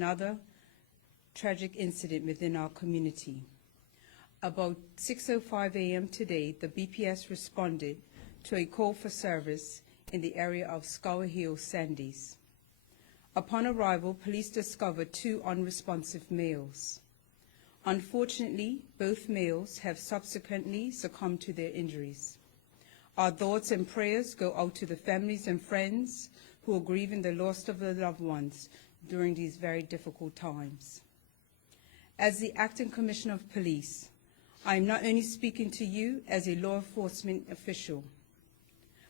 another tragic incident within our community. About 6:05 a.m. today, the BPS responded to a call for service in the area of Scour Hill, Sandys. Upon arrival, police discovered two unresponsive males. Unfortunately, both males have subsequently succumbed to their injuries. Our thoughts and prayers go out to the families and friends who are grieving the loss of their loved ones during these very difficult times. As the Acting Commissioner of Police, I am not only speaking to you as a law enforcement official,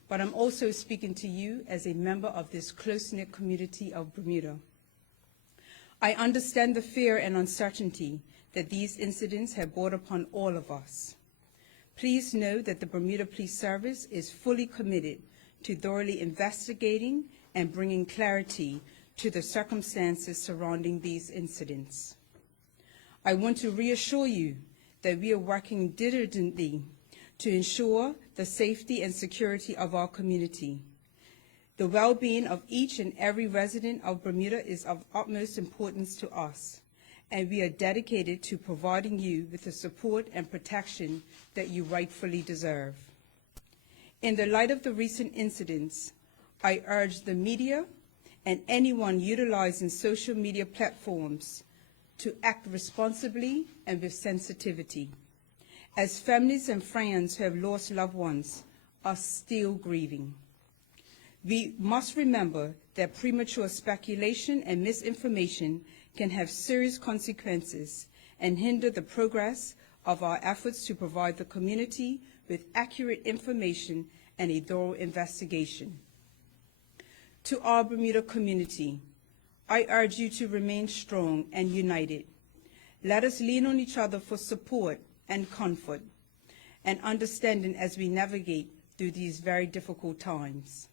but I'm also speaking to you as a member of this close-knit community of Bermuda. I understand the fear and uncertainty that these incidents have brought upon all of us. Please know that the Bermuda Police Service is fully committed to thoroughly investigating and bringing clarity to the circumstances surrounding these incidents. I want to reassure you that we are working diligently to ensure the safety and security of our community. The well-being of each and every resident of Bermuda is of utmost importance to us, and we are dedicated to providing you with the support and protection that you rightfully deserve. In the light of the recent incidents, I urge the media and anyone utilizing social media platforms to act responsibly and with sensitivity, as families and friends who have lost loved ones are still grieving. We must remember that premature speculation and misinformation can have serious consequences and hinder the progress of our efforts to provide the community with accurate information and a thorough investigation. To our Bermuda community, I urge you to remain strong and united. Let us lean on each other for support and comfort and understanding as we navigate through these very difficult times.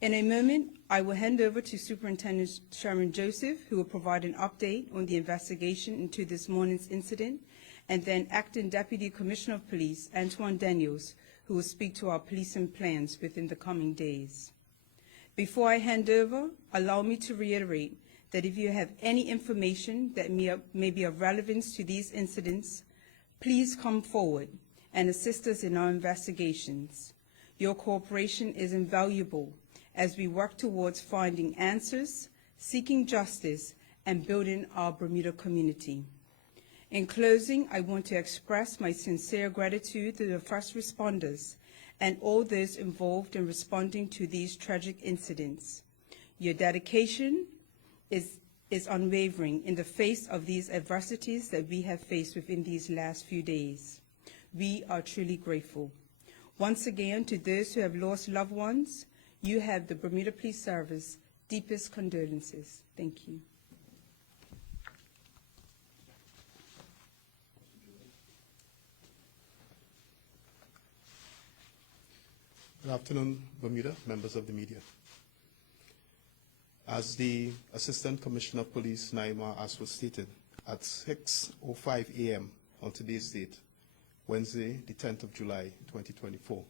In a moment, I will hand over to Superintendent Sharon Joseph, who will provide an update on the investigation into this morning's incident, and then Acting Deputy Commissioner of Police, Antoine Daniels, who will speak to our policing plans within the coming days. Before I hand over, allow me to reiterate that if you have any information that may be of relevance to these incidents, please come forward and assist us in our investigations. Your cooperation is invaluable as we work towards finding answers, seeking justice, and building our Bermuda community. In closing, I want to express my sincere gratitude to the first responders and all those involved in responding to these tragic incidents. Your dedication is unwavering in the face of these adversities that we have faced within these last few days. We are truly grateful. Once again, to those who have lost loved ones, you have the Bermuda Police Service deepest condolences. Thank you. Good afternoon, Bermuda, members of the media. As the Assistant Commissioner of Police, Naima, as was stated, at 6:05 a.m. on today's date, Wednesday, the 10th of July, 2024,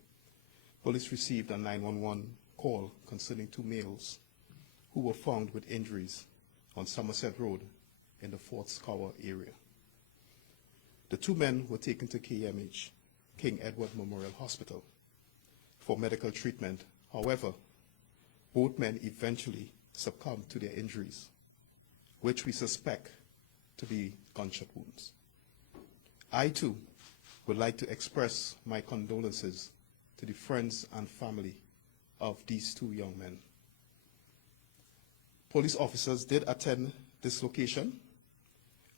police received a 911 call concerning two males who were found with injuries on Somerset Road in the Fort Scour area. The two men were taken to KMH, King Edward Memorial Hospital, for medical treatment. However, both men eventually succumbed to their injuries, which we suspect to be gunshot wounds. I, too, would like to express my condolences to the friends and family of these two young men. Police officers did attend this location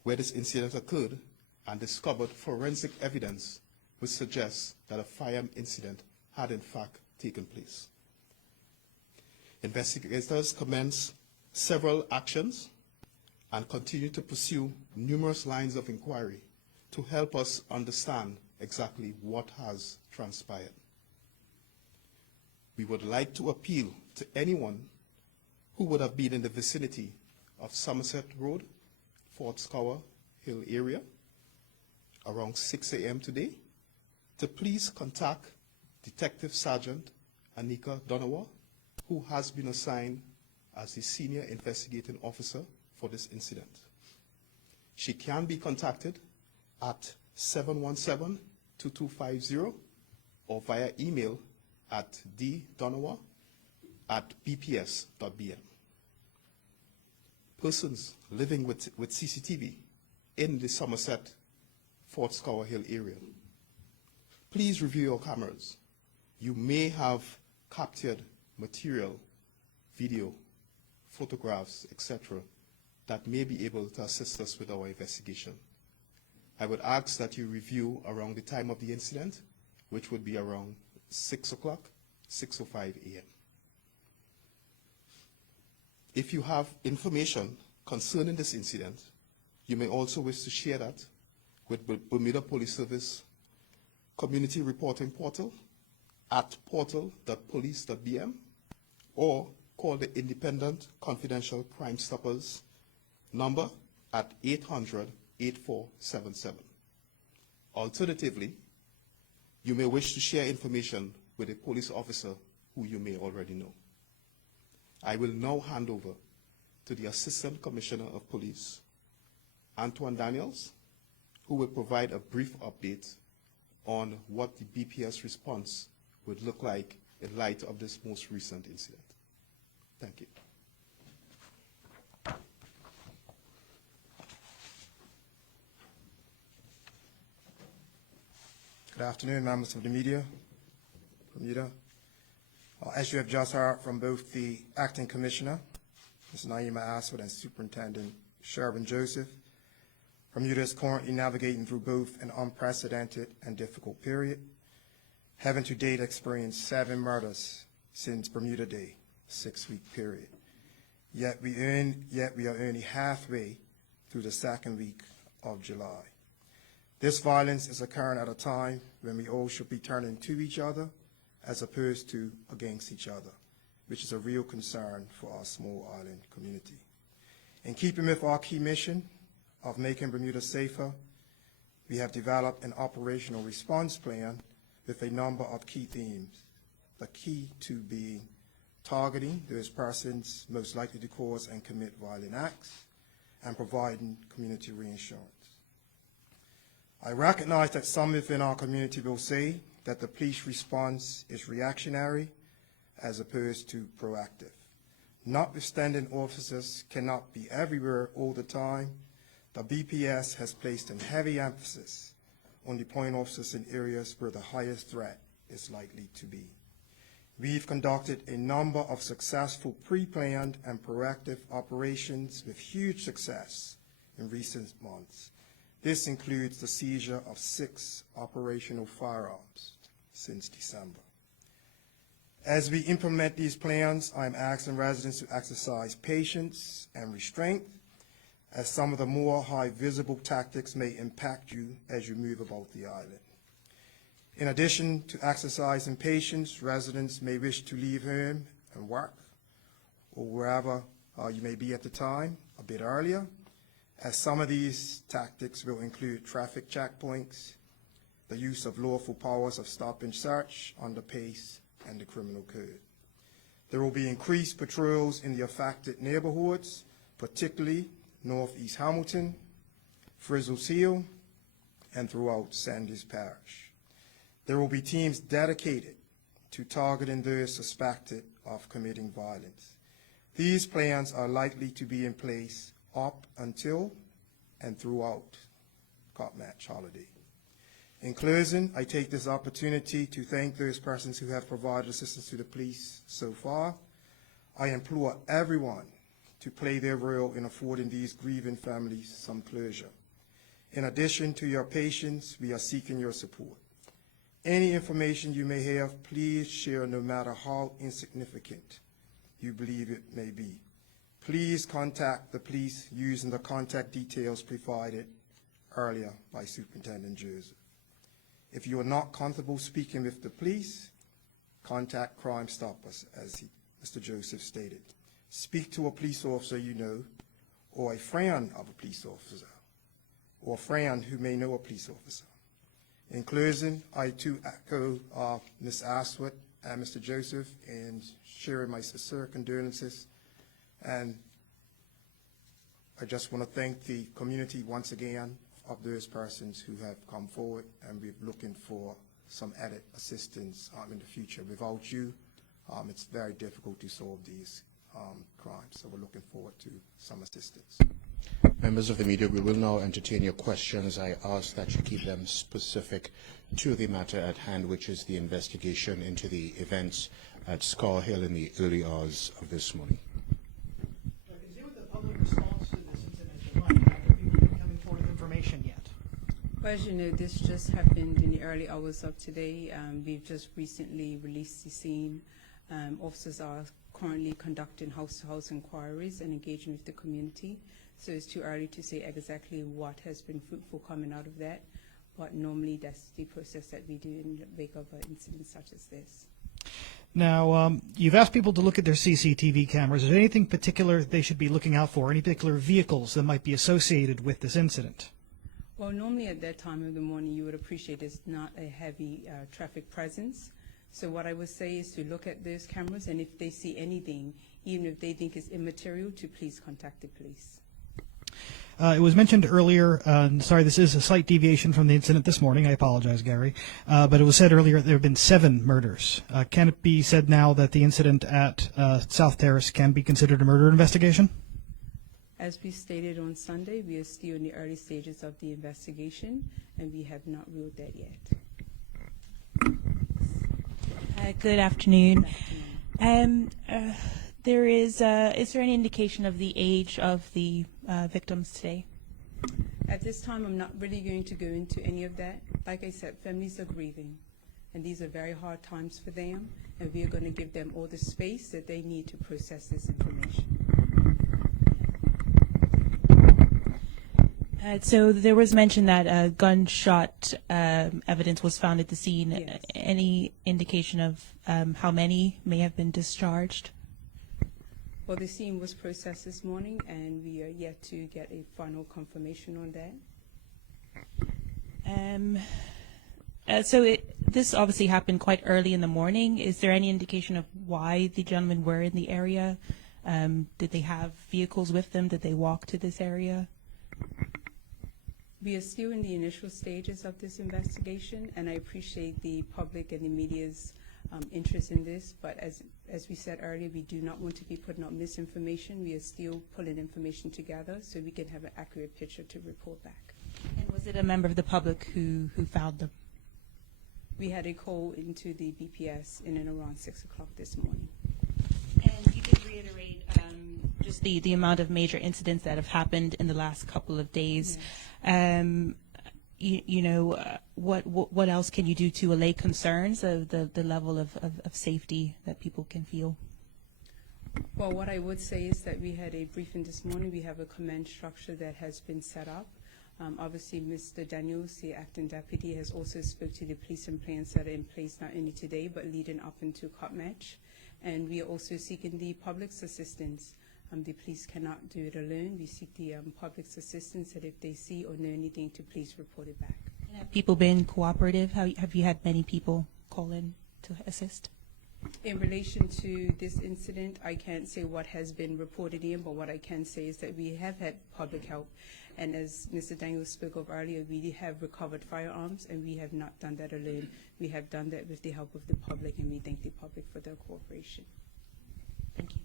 where this incident occurred and discovered forensic evidence which suggests that a firearm incident had in fact taken place. Investigators commenced several actions and continue to pursue numerous lines of inquiry to help us understand exactly what has transpired. We would like to appeal to anyone who would have been in the vicinity of Somerset Road, Fort Scour Hill area, around 6 a.m. today, to please contact Detective Sergeant Anika Donawa, who has been assigned as the Senior Investigating Officer for this incident. She can be contacted at 717-2250 or via email at ddonowa@bps.bm. Persons living with CCTV in the Somerset Fort Scour Hill area, please review your cameras. You may have captured material, video, photographs, etc., that may be able to assist us with our investigation. I would ask that you review around the time of the incident, which would be around 6 o'clock, 6:05 a.m. If you have information concerning this incident, you may also wish to share that with Bermuda Police Service Community Reporting Portal at portal.police.bm or call the Independent Confidential Crime Stoppers number at 800-8477. Alternatively, you may wish to share information with a police officer who you may already know. I will now hand over to the Assistant Commissioner of Police, Antoine Daniels, who will provide a brief update on what the BPS response would look like in light of this most recent incident. Thank you. Good afternoon, members of the media. Bermuda. As you have just heard from both the Acting Commissioner, Ms. Naima Aswad, and Superintendent Shervin Joseph, Bermuda is currently navigating through both an unprecedented and difficult period, having to date experienced 7 murders since Bermuda Day, a 6-week period. Yet we are only halfway through the 2nd week of July. This violence is occurring at a time when we all should be turning to each other as opposed to against each other, which is a real concern for our small island community. In keeping with our key mission of making Bermuda safer, we have developed an operational response plan with a number of key themes, the key to being targeting those persons most likely to cause and commit violent acts, and providing community reinsurance. I recognize that some within our community will say that the police response is reactionary as opposed to proactive. Notwithstanding officers cannot be everywhere all the time, the BPS has placed a heavy emphasis on deploying officers in areas where the highest threat is likely to be. We've conducted a number of successful pre-planned and proactive operations with huge success in recent months. This includes the seizure of 6 operational firearms since December. As we implement these plans, I'm asking residents to exercise patience and restraint, as some of the more high visible tactics may impact you as you move about the island. In addition to exercising patience, residents may wish to leave home and work or wherever you may be at the time a bit earlier, as some of these tactics will include traffic checkpoints, the use of lawful powers of stop and search under PACE and the Criminal Code. There will be increased patrols in the affected neighborhoods, particularly Northeast Hamilton, Frizzles Hill, and throughout Sandys Parish. There will be teams dedicated to targeting those suspected of committing violence. These plans are likely to be in place up until and throughout Cup Match holiday. In closing, I take this opportunity to thank those persons who have provided assistance to the police so far. I implore everyone to play their role in affording these grieving families some closure. In addition to your patience, we are seeking your support. Any information you may have, please share, no matter how insignificant you believe it may be. Please contact the police using the contact details provided earlier by Superintendent Joseph. If you are not comfortable speaking with the police, contact Crime Stoppers, as Mr. Joseph stated. Speak to a police officer you know, or a friend of a police officer, or a friend who may know a police officer. In closing, I too echo Ms. Aswad and Mr. Joseph in sharing my sincere condolences and I just want to thank the community once again of those persons who have come forward, and we're looking for some added assistance in the future. Without you, it's very difficult to solve these crimes, so we're looking forward to some assistance. Members of the media, we will now entertain your questions. I ask that you keep them specific to the matter at hand, which is the investigation into the events at Scar Hill in the early hours of this morning. Can you say what the public response to this incident is like? Have people been coming forward with information yet? Well, as you know, this just happened in the early hours of today. We've just recently released the scene. Officers are currently conducting house-to-house inquiries and engaging with the community. So it's too early to say exactly what has been fruitful coming out of that. But normally that's the process that we do in the wake of an incident such as this. Now, you've asked people to look at their CCTV cameras. Is there anything particular they should be looking out for? Any particular vehicles that might be associated with this incident? Well, normally at that time of the morning, you would appreciate there's not a heavy traffic presence. So what I would say is to look at those cameras, and if they see anything, even if they think it's immaterial, to please contact the police. It was mentioned earlier, sorry, this is a slight deviation from the incident this morning. I apologize, Gary. But it was said earlier there have been 7 murders. Can it be said now that the incident at South Terrace can be considered a murder investigation? As we stated on Sunday, we are still in the early stages of the investigation, and we have not ruled that yet. Good afternoon. Is there any indication of the age of the victims today? At this time, I'm not really going to go into any of that. Like I said, families are grieving, and these are very hard times for them, and we are going to give them all the space that they need to process this information. So there was mention that gunshot evidence was found at the scene. Yes. Any indication of how many may have been discharged? Well, the scene was processed this morning, and we are yet to get a final confirmation on that. This obviously happened quite early in the morning. Is there any indication of why the gentlemen were in the area? Did they have vehicles with them? Did they walk to this area? We are still in the initial stages of this investigation, and I appreciate the public and the media's interest in this, but as we said earlier, we do not want to be putting out misinformation. We are still pulling information together so we can have an accurate picture to report back. And was it a member of the public who found them? We had a call into the BPS in and around 6 o'clock this morning. And you did reiterate just the amount of major incidents that have happened in the last couple of days. Yes. What else can you do to allay concerns of the level of safety that people can feel? Well, what I would say is that we had a briefing this morning. We have a command structure that has been set up. Obviously, Mr. Daniels, the acting deputy, has also spoke to the police and plans that are in place not only today, but leading up into COP match. And we are also seeking the public's assistance. The police cannot do it alone. We seek the public's assistance that if they see or know anything, to please report it back. And have people been cooperative? Have you had many people call in to assist? In relation to this incident, I can't say what has been reported in, but what I can say is that we have had public help. And as Mr. Daniels spoke of earlier, we have recovered firearms, and we have not done that alone. We have done that with the help of the public, and we thank the public for their cooperation. Thank you.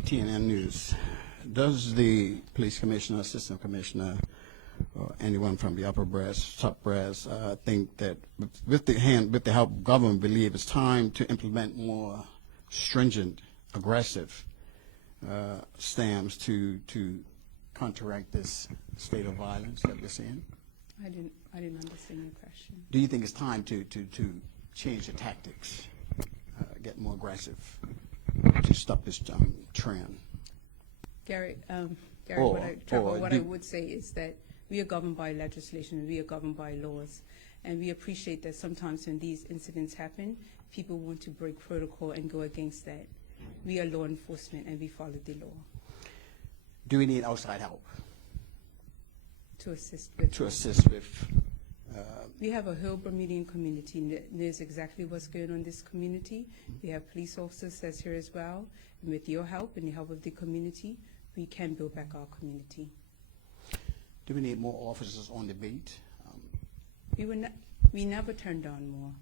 TNN News. Does the police commissioner, assistant commissioner, or anyone from the upper brass, top brass, think that with the help of government, believe it's time to implement more stringent, aggressive stamps to counteract this state of violence that we're seeing? I didn't understand your question. Do you think it's time to change the tactics, get more aggressive, to stop this trend? Gary, what I would say is that we are governed by legislation, and we are governed by laws, and we appreciate that sometimes when these incidents happen, people want to break protocol and go against that. We are law enforcement, and we follow the law. Do we need outside help To assist with. We have a whole Bermudian community that knows exactly what's going on in this community. We have police officers that's here as well. And with your help and the help of the community, we can build back our community. Do we need more officers on the beat? We never turn down more,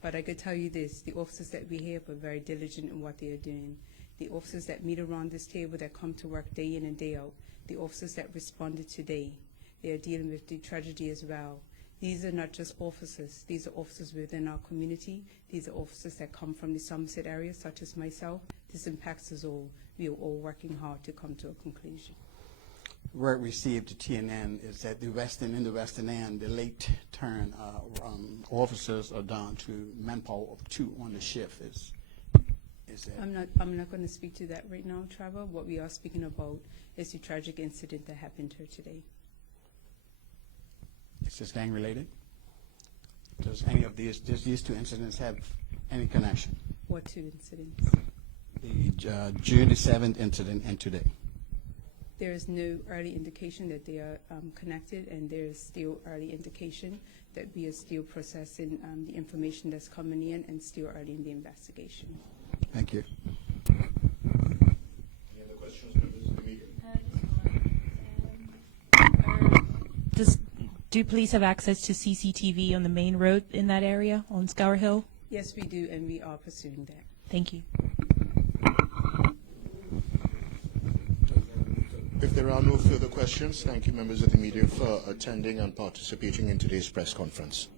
but I could tell you this, the officers that we have are very diligent in what they are doing. The officers that meet around this table that come to work day in and day out, the officers that responded today, they are dealing with the tragedy as well. These are not just officers, these are officers within our community. These are officers that come from the Somerset area, such as myself. This impacts us all. We are all working hard to come to a conclusion. Word received to TNN is that in the Western End, the late turn officers are down to manpower of 2 on the shift. Is that? I'm not going to speak to that right now, Trevor. What we are speaking about is the tragic incident that happened here today. Is this gang related? Does any of these 2 incidents have any connection? What 2 incidents? The June the 7th incident and today. There is no early indication that they are connected, and there is still early indication that we are still processing the information that's coming in and still early in the investigation. Thank you. Any other questions, members of the media? Do police have access to CCTV on the main road in that area on Scour Hill? Yes, we do, and we are pursuing that. Thank you. If there are no further questions, thank you, members of the media, for attending and participating in today's press conference.